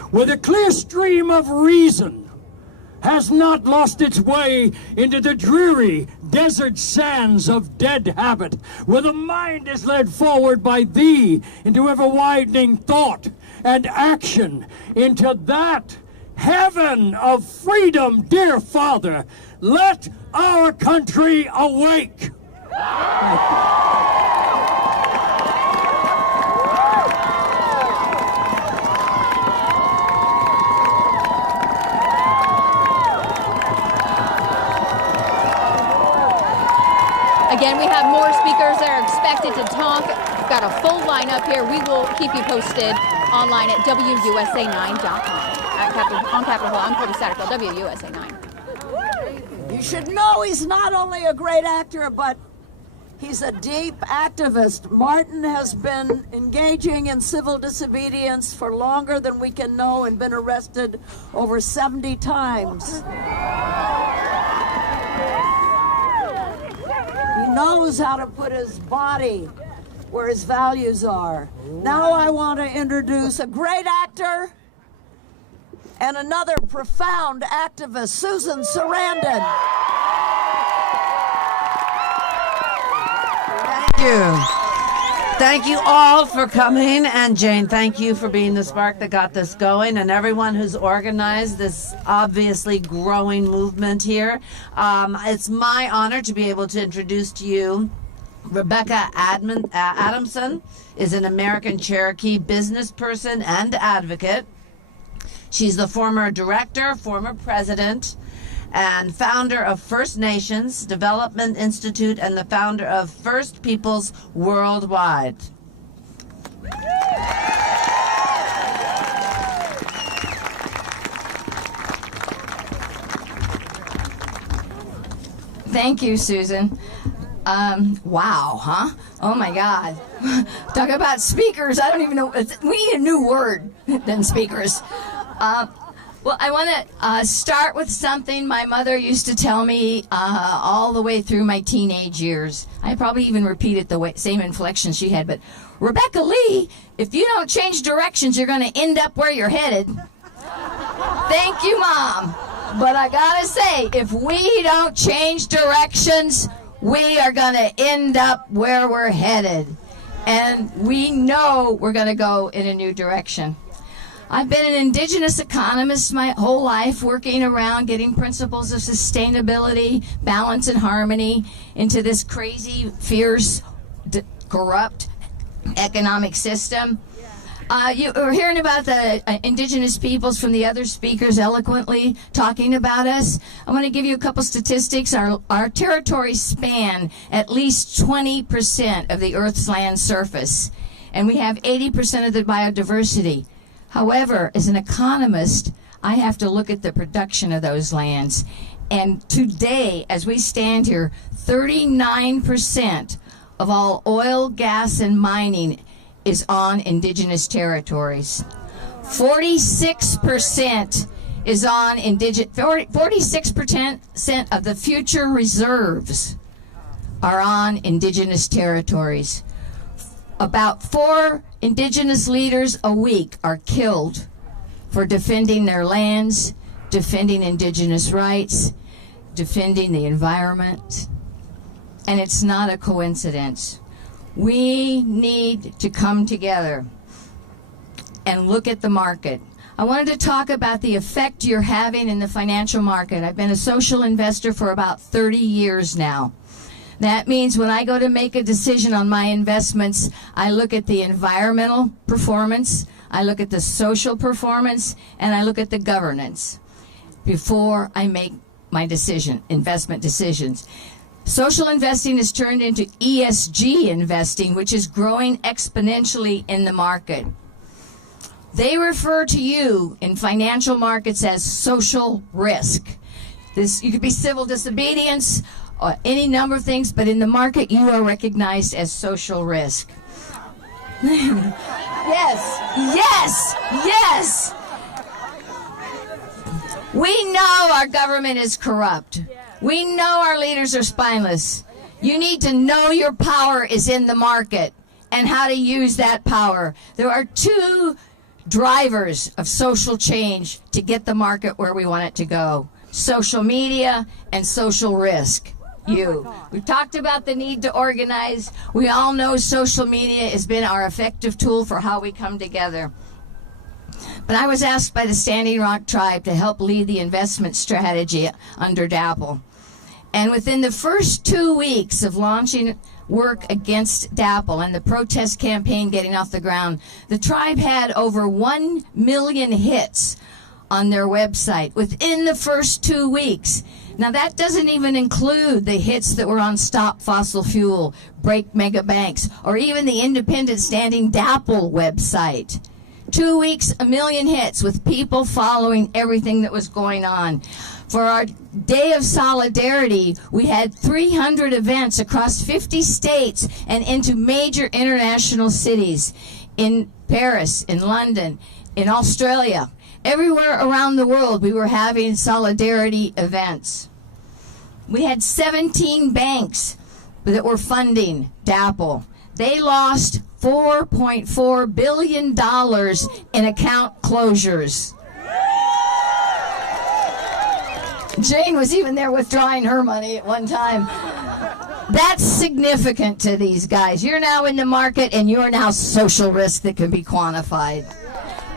where the clear stream of reason has not lost its way into the dreary desert sands of dead habit, where the mind is led forward by thee into ever-widening thought and action, into that heaven of freedom, dear Father. Let our country awake. Again, we have more speakers that are expected to talk. We've got a full lineup here. We will keep you posted online at WUSA9.com. On Capitol Hill, I'm Cody Satterfield, WUSA 9. You should know he's not only a great actor, but he's a deep activist. Martin has been engaging in civil disobedience for longer than we can know and been arrested over 70 times. He knows how to put his body where his values are. Now I want to introduce a great actor and another profound activist, Susan Sarandon. Thank you. Thank you all for coming, and Jane, thank you for being the spark that got this going, and everyone who's organized this obviously growing movement here. It's my honor to be able to introduce to you Rebecca Adamson is an American Cherokee business person and advocate. She's the former director, former president, and founder of First Nations Development Institute and the founder of First Peoples Worldwide. Thank you, Susan. Wow, huh? Oh my God. Talk about speakers. I don't even know. We need a new word than speakers. Well, I want to start with something my mother used to tell me all the way through my teenage years. I probably even repeated the same inflection she had, but Rebecca Lee, if you don't change directions, you're going to end up where you're headed. Thank you, Mom. But I got to say, if we don't change directions, we are going to end up where we're headed. And we know we're going to go in a new direction. I've been an indigenous economist my whole life, working around getting principles of sustainability, balance, and harmony into this crazy, fierce, corrupt economic system. You are hearing about the indigenous peoples from the other speakers eloquently talking about us. I want to give you a couple statistics. Our territories span at least 20% of the Earth's land surface, and we have 80% of the biodiversity. However, as an economist, I have to look at the production of those lands. And today, as we stand here, 39% of all oil, gas, and mining is on indigenous territories. 46% is on 46% of the future reserves are on indigenous territories. About 4 indigenous leaders a week are killed for defending their lands, defending indigenous rights, defending the environment. And it's not a coincidence. We need to come together and look at the market. I wanted to talk about the effect you're having in the financial market. I've been a social investor for about 30 years now. That means when I go to make a decision on my investments, I look at the environmental performance, I look at the social performance, and I look at the governance before I make my investment decisions. Social investing has turned into ESG investing, which is growing exponentially in the market. They refer to you in financial markets as social risk. You could be civil disobedience, or any number of things, but in the market you are recognized as social risk. Yes. We know our government is corrupt. We know our leaders are spineless. You need to know your power is in the market and how to use that power. There are 2 drivers of social change to get the market where we want it to go: social media and social risk. We talked about the need to organize. We all know social media has been our effective tool for how we come together. But I was asked by the Standing Rock tribe to help lead the investment strategy under DAPL. And within the first 2 weeks of launching work against DAPL and the protest campaign getting off the ground, the tribe had over 1 million hits on their website within the first 2 weeks. Now that doesn't even include the hits that were on Stop Fossil Fuel, Break Mega Banks, or even the independent standing DAPL website. 2 weeks, 1 million hits with people following everything that was going on. For our Day of Solidarity, we had 300 events across 50 states and into major international cities in Paris, in London, in Australia. Everywhere around the world, we were having solidarity events. We had 17 banks that were funding DAPL. They lost $4.4 billion in account closures. Jane was even there withdrawing her money at one time. That's significant to these guys. You're now in the market and you're now social risk that can be quantified.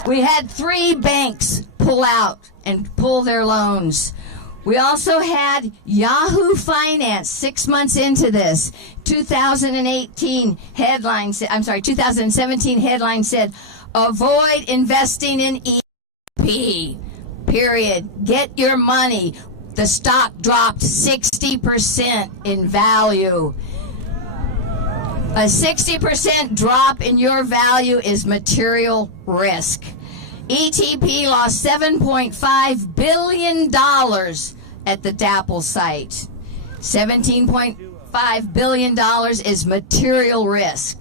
We had 3 banks pull out and pull their loans. We also had Yahoo Finance 6 months into this. 2017 headline said, avoid investing in EP. Period. Get your money. The stock dropped 60% in value. A 60% drop in your value is material risk. ETP lost $7.5 billion at the DAPL site. $17.5 billion is material risk.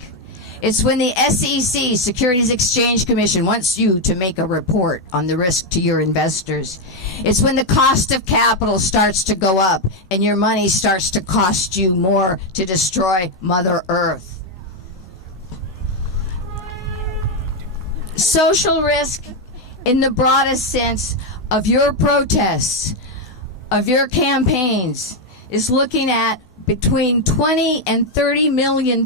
It's when the SEC, Securities Exchange Commission, wants you to make a report on the risk to your investors. It's when the cost of capital starts to go up and your money starts to cost you more to destroy Mother Earth. Social risk, in the broadest sense of your protests, of your campaigns, is looking at between $20 and $30 million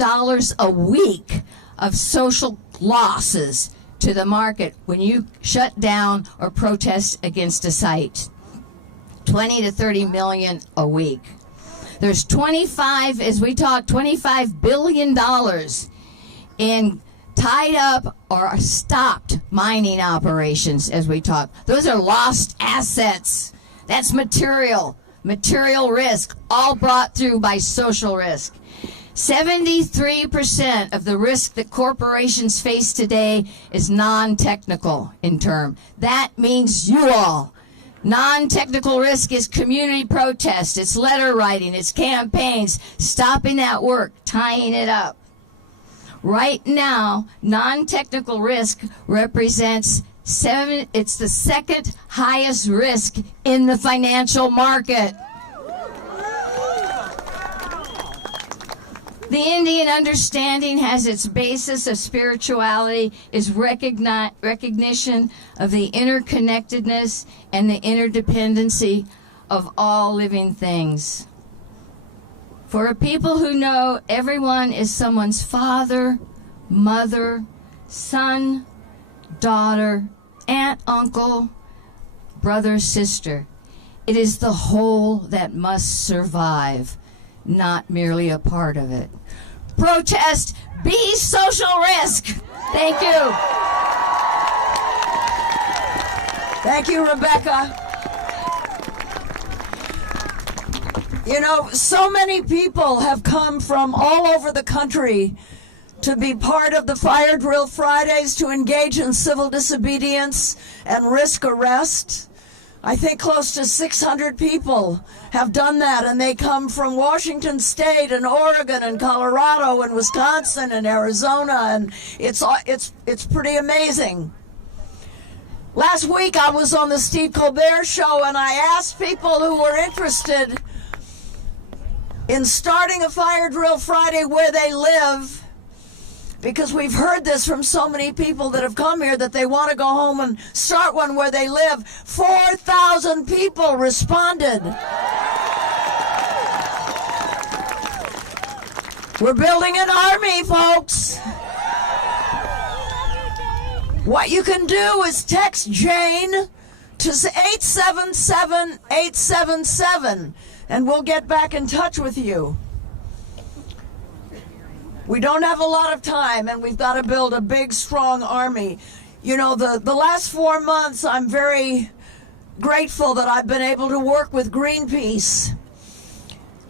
a week of social losses to the market when you shut down or protest against a site. 20 to 30 million a week. There's $25 billion in tied up or stopped mining operations as we talk. Those are lost assets. That's material risk, all brought through by social risk. 73% of the risk that corporations face today is non-technical in term. That means you all. Non-technical risk is community protest, it's letter writing, it's campaigns, stopping that work, tying it up. Right now, non-technical risk represents it's the second highest risk in the financial market. The Indian understanding has its basis of spirituality, is recognition of the interconnectedness and the interdependency of all living things. For a people who know everyone is someone's father, mother, son, daughter, aunt, uncle, brother, sister, it is the whole that must survive, not merely a part of it. Protest, be social risk. Thank you. Thank you, Rebecca. You know, so many people have come from all over the country to be part of the Fire Drill Fridays, to engage in civil disobedience and risk arrest. I think close to 600 people have done that, and they come from Washington State and Oregon and Colorado and Wisconsin and Arizona, and it's pretty amazing. Last week I was on the Steve Colbert Show, and I asked people who were interested in starting a Fire Drill Friday where they live, because we've heard this from so many people that have come here that they want to go home and start one where they live. 4,000 people responded. We're building an army, folks. What you can do is text Jane to 877-877, and we'll get back in touch with you. We don't have a lot of time, and we've got to build a big, strong army. You know, the last 4 months, I'm very grateful that I've been able to work with Greenpeace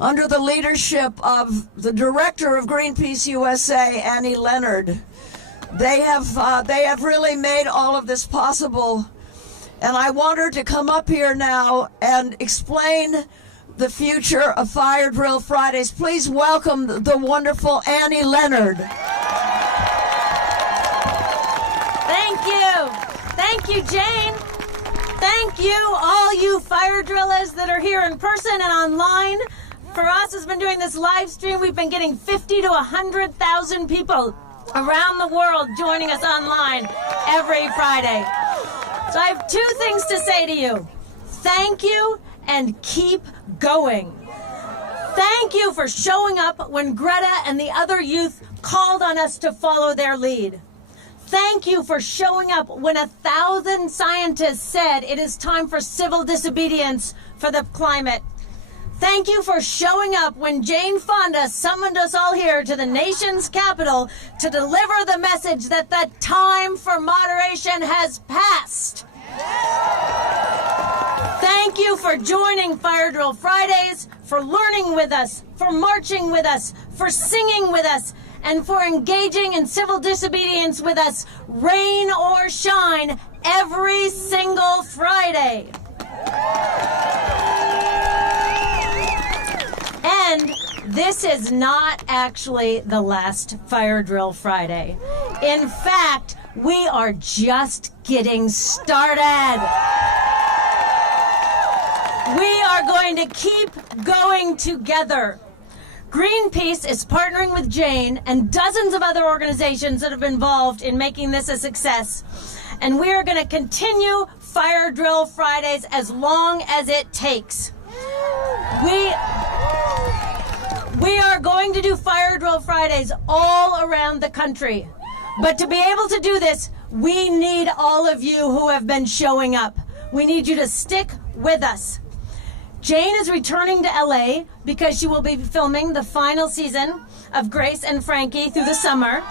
under the leadership of the director of Greenpeace USA, Annie Leonard. They have really made all of this possible, and I want her to come up here now and explain the future of Fire Drill Fridays. Please welcome the wonderful Annie Leonard. Thank you. Thank you, Jane. Thank you, all you fire drillers that are here in person and online. For us, who's been doing this live stream, we've been getting 50 to 100,000 people around the world joining us online every Friday. So I have two things to say to you. Thank you, and keep going. Thank you for showing up when Greta and the other youth called on us to follow their lead. Thank you for showing up when 1,000 scientists said it is time for civil disobedience for the climate. Thank you for showing up when Jane Fonda summoned us all here to the nation's capital to deliver the message that the time for moderation has passed. Thank you for joining Fire Drill Fridays, for learning with us, for marching with us, for singing with us, and for engaging in civil disobedience with us, rain or shine, every single Friday. And this is not actually the last Fire Drill Friday. In fact, we are just getting started. We are going to keep going together. Greenpeace is partnering with Jane and dozens of other organizations that have been involved in making this a success. And we are going to continue Fire Drill Fridays as long as it takes. We are going to do Fire Drill Fridays all around the country. But to be able to do this, We need all of you who have been showing up. We need you to stick with us. Jane is returning to LA because she will be filming the final season of Grace and Frankie through the summer.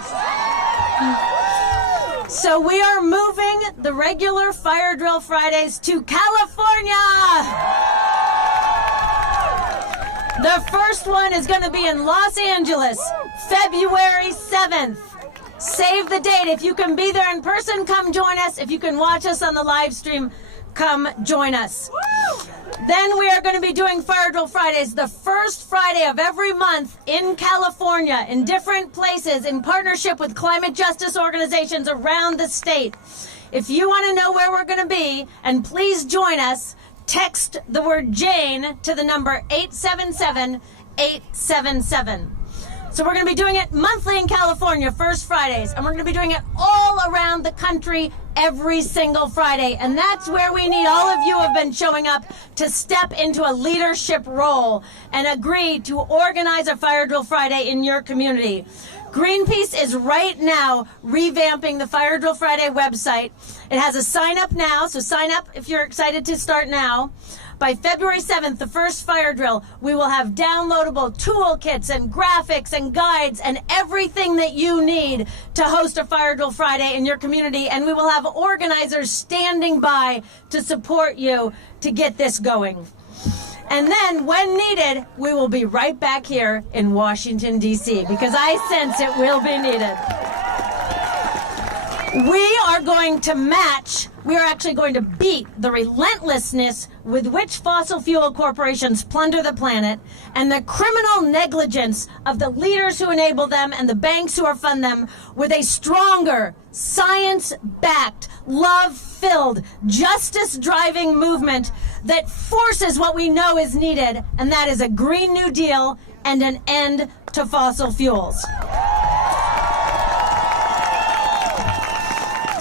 So we are moving the regular Fire Drill Fridays to California. The first one is going to be in Los Angeles, February 7th. Save the date. If you can be there in person, come join us. If you can watch us on the live stream, come join us. Then we are going to be doing Fire Drill Fridays the first Friday of every month in California, in different places, in partnership with climate justice organizations around the state. If you want to know where we're going to be, and please join us, text the word Jane to the number 877-877. So we're going to be doing it monthly in California, first Fridays, and we're going to be doing it all around the country every single Friday. And that's where we need all of you who have been showing up to step into a leadership role and agree to organize a Fire Drill Friday in your community. Greenpeace is right now revamping the Fire Drill Friday website. It has a sign up now, so sign up if you're excited to start now. By February 7th, the first fire drill, we will have downloadable toolkits and graphics and guides and everything that you need to host a Fire Drill Friday in your community. And we will have organizers standing by to support you to get this going. And then, when needed, we will be right back here in Washington, D.C., because I sense it will be needed. We are going to match, we are actually going to beat the relentlessness with which fossil fuel corporations plunder the planet and the criminal negligence of the leaders who enable them and the banks who fund them with a stronger, science-backed, love-filled, justice-driving movement that forces what we know is needed, and that is a Green New Deal and an end to fossil fuels.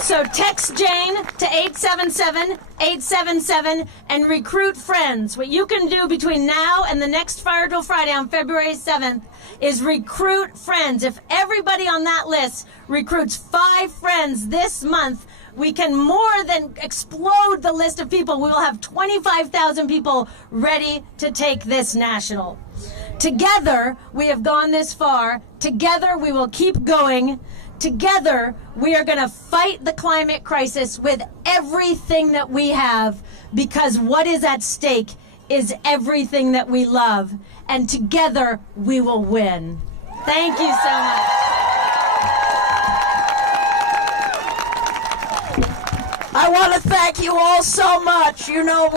So text Jane to 877-877 and recruit friends. What you can do between now and the next Fire Drill Friday on February 7th is recruit friends. If everybody on that list recruits 5 friends this month, we can more than explode the list of people. We will have 25,000 people ready to take this national. Together, we have gone this far. Together, we will keep going. Together, we are going to fight the climate crisis with everything that we have, because what is at stake is everything that we love. And together, we will win. Thank you so much. I want to thank you all so much. You know,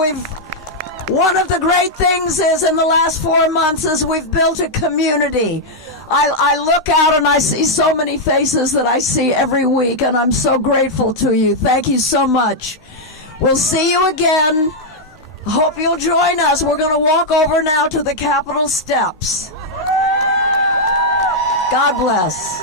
one of the great things is in the last 4 months is we've built a community. I look out and I see so many faces that I see every week, and I'm so grateful to you. Thank you so much. We'll see you again. Hope you'll join us. We're going to walk over now to the Capitol steps. God bless.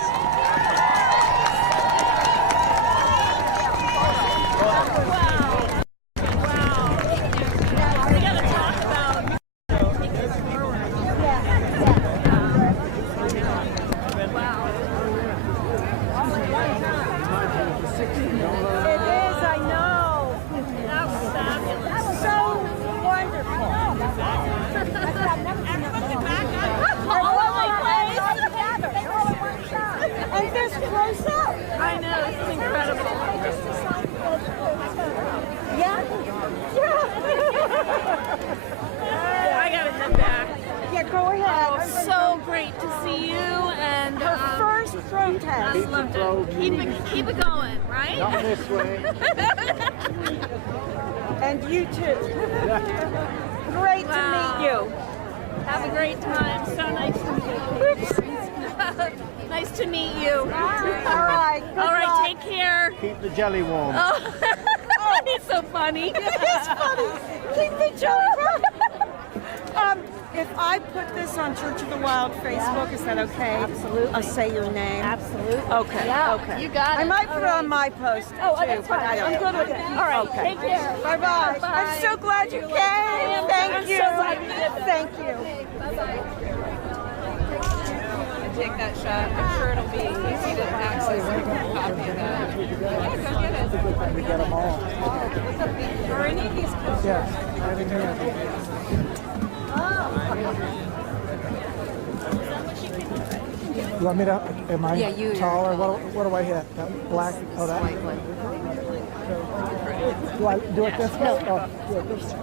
Keep it going, right? Not this way. And you too. Great to meet you. Have a great time. So nice to meet you. Nice to meet you. All right. All right. Take care. Keep the jelly warm. Oh. He's so funny. He's funny. Keep the jelly warm. If I put this on Church of the Wild Facebook, is that okay? Absolutely. I'll say your name. Absolutely. Okay. Yeah. Okay. You got it. I might put it on my post too. That's fine. I'm good with it. All right. Okay. Take care. Bye-bye. I'm so glad you came. Thank you. I'm so glad you did. Thank you. Bye-bye. take that shot. I'm sure it'll be easy to access a copy of that. Yeah, go get it. To get them all. Are any of these posters? Yes, right in here. You want me to? Am I taller? What do I hit? That black? Oh, that. Do I do it this way? No. Oh, do it this way.